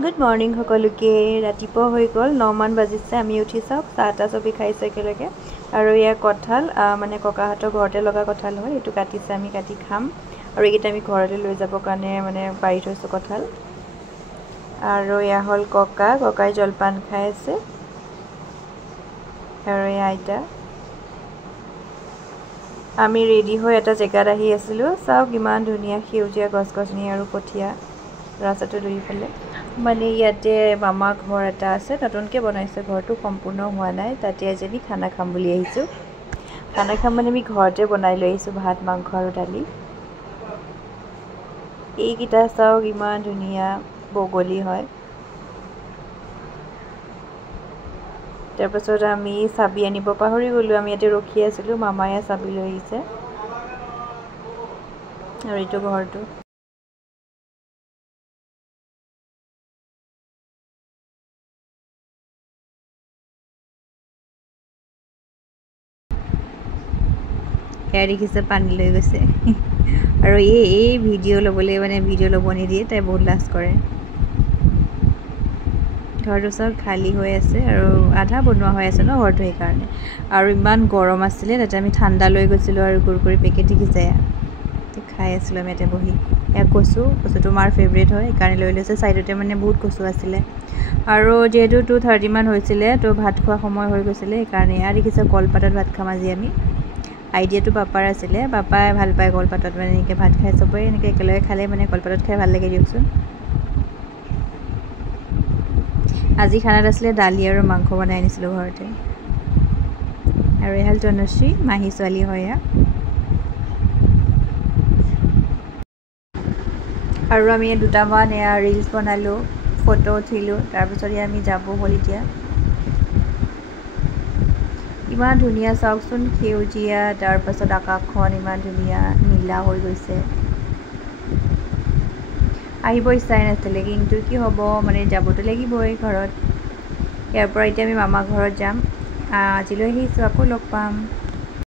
Good morning সকলোকে। ৰাতিপুৱা হৈ গ'ল 9 মান বাজিছে। আমি উঠি চাওক, চাহ চবেই খাইছে একেলগে। আৰু এয়া কঁঠাল, মানে ককাহঁতৰ ঘৰতে লগা কঁঠাল হয়, এইটো কাটিছে, আমি কাটি খাম। আৰু এইকেইটা আমি ঘৰলৈ লৈ যাবৰ কাৰণে মানে পাৰি থৈছোঁ কঁঠাল। আৰু এয়া হ'ল ককাই জলপান খাই আছে। আৰু এয়া আইতা। আমি ৰেডি হৈ এটা জেগাত আহি আছিলোঁ। চাওক ইমান ধুনীয়া সেউজীয়া গছ গছনি আৰু কঠীয়া ৰাস্তাটো দুইফালে। মানে ইয়াতে মামা ঘৰ এটা আছে, নতুনকৈ বনাইছে, ঘৰটো সম্পূৰ্ণ হোৱা নাই। তাতে আজি আমি খানা খাম বুলি আহিছোঁ। খানা খাম মানে আমি ঘৰতে বনাই লৈ আহিছোঁ, ভাত মাংস আৰু দালি। এইকেইটা চাওক ইমান ধুনীয়া বগলী হয়। তাৰপাছত আমি চাবি আনিব পাহৰি গ'লোঁ। আমি ইয়াতে ৰখি আছিলোঁ, মামায়ে চাবি লৈ আহিছে। আৰু এইটো ঘৰটো। এয়া দেখিছে পানী লৈ গৈছে। আৰু এই ভিডিঅ' ল'বলৈ মানে ভিডিঅ' ল'ব নিদিয়ে, তাই বহুত লাজ কৰে। ঘৰটো চব খালী হৈ আছে আৰু আধা বনোৱা হৈ আছে ন ঘৰটো, সেইকাৰণে। আৰু ইমান গৰম আছিলে, তাতে আমি ঠাণ্ডা লৈ গৈছিলোঁ আৰু কুৰকুৰি পেকেট দেখিছে খাই আছিলোঁ আমি ইয়াতে বহি। এয়া কচুটো মাৰ ফেভৰেট হয়, সেইকাৰণে লৈ লৈছে। ছাইডতে মানে বহুত কচু আছিলে। আৰু যিহেতু 2:30 মান হৈছিলে, তো ভাত খোৱা সময় হৈ গৈছিলে, সেইকাৰণে এয়া দেখিছে কলপাতত ভাত খাম আজি আমি। আইডিয়াটো পাপাৰ আছিলে, পাপাই ভাল পায় কলপাতত মানে এনেকৈ ভাত খাই। চবৰে এনেকৈ একেলগে খালে মানে কলপাতত খাই ভাল লাগে দিয়কচোন। আজি খানাত আছিলে দালি আৰু মাংস বনাই আনিছিলোঁ ঘৰতে। আৰু এহাল তনুশ্ৰী, মাহী ছোৱালী হয় এয়া। আৰু আমি দুটামান এয়া ৰিলছ বনালোঁ, ফটো উঠিলোঁ। তাৰপিছত আমি যাব হ'ল এতিয়া। ইমান ধুনীয়া চাওকচোন, সেউজীয়া, তাৰপাছত আকাশখন ইমান ধুনীয়া নীলা হৈ গৈছে। আহিব ইচ্ছাই নাছিলে, কিন্তু কি হ'ব, মানে যাবতো লাগিবই ঘৰত। ইয়াৰ পৰা এতিয়া আমি মামা ঘৰত যাম। আজিলৈ আহিছোঁ, আকৌ লগ পাম।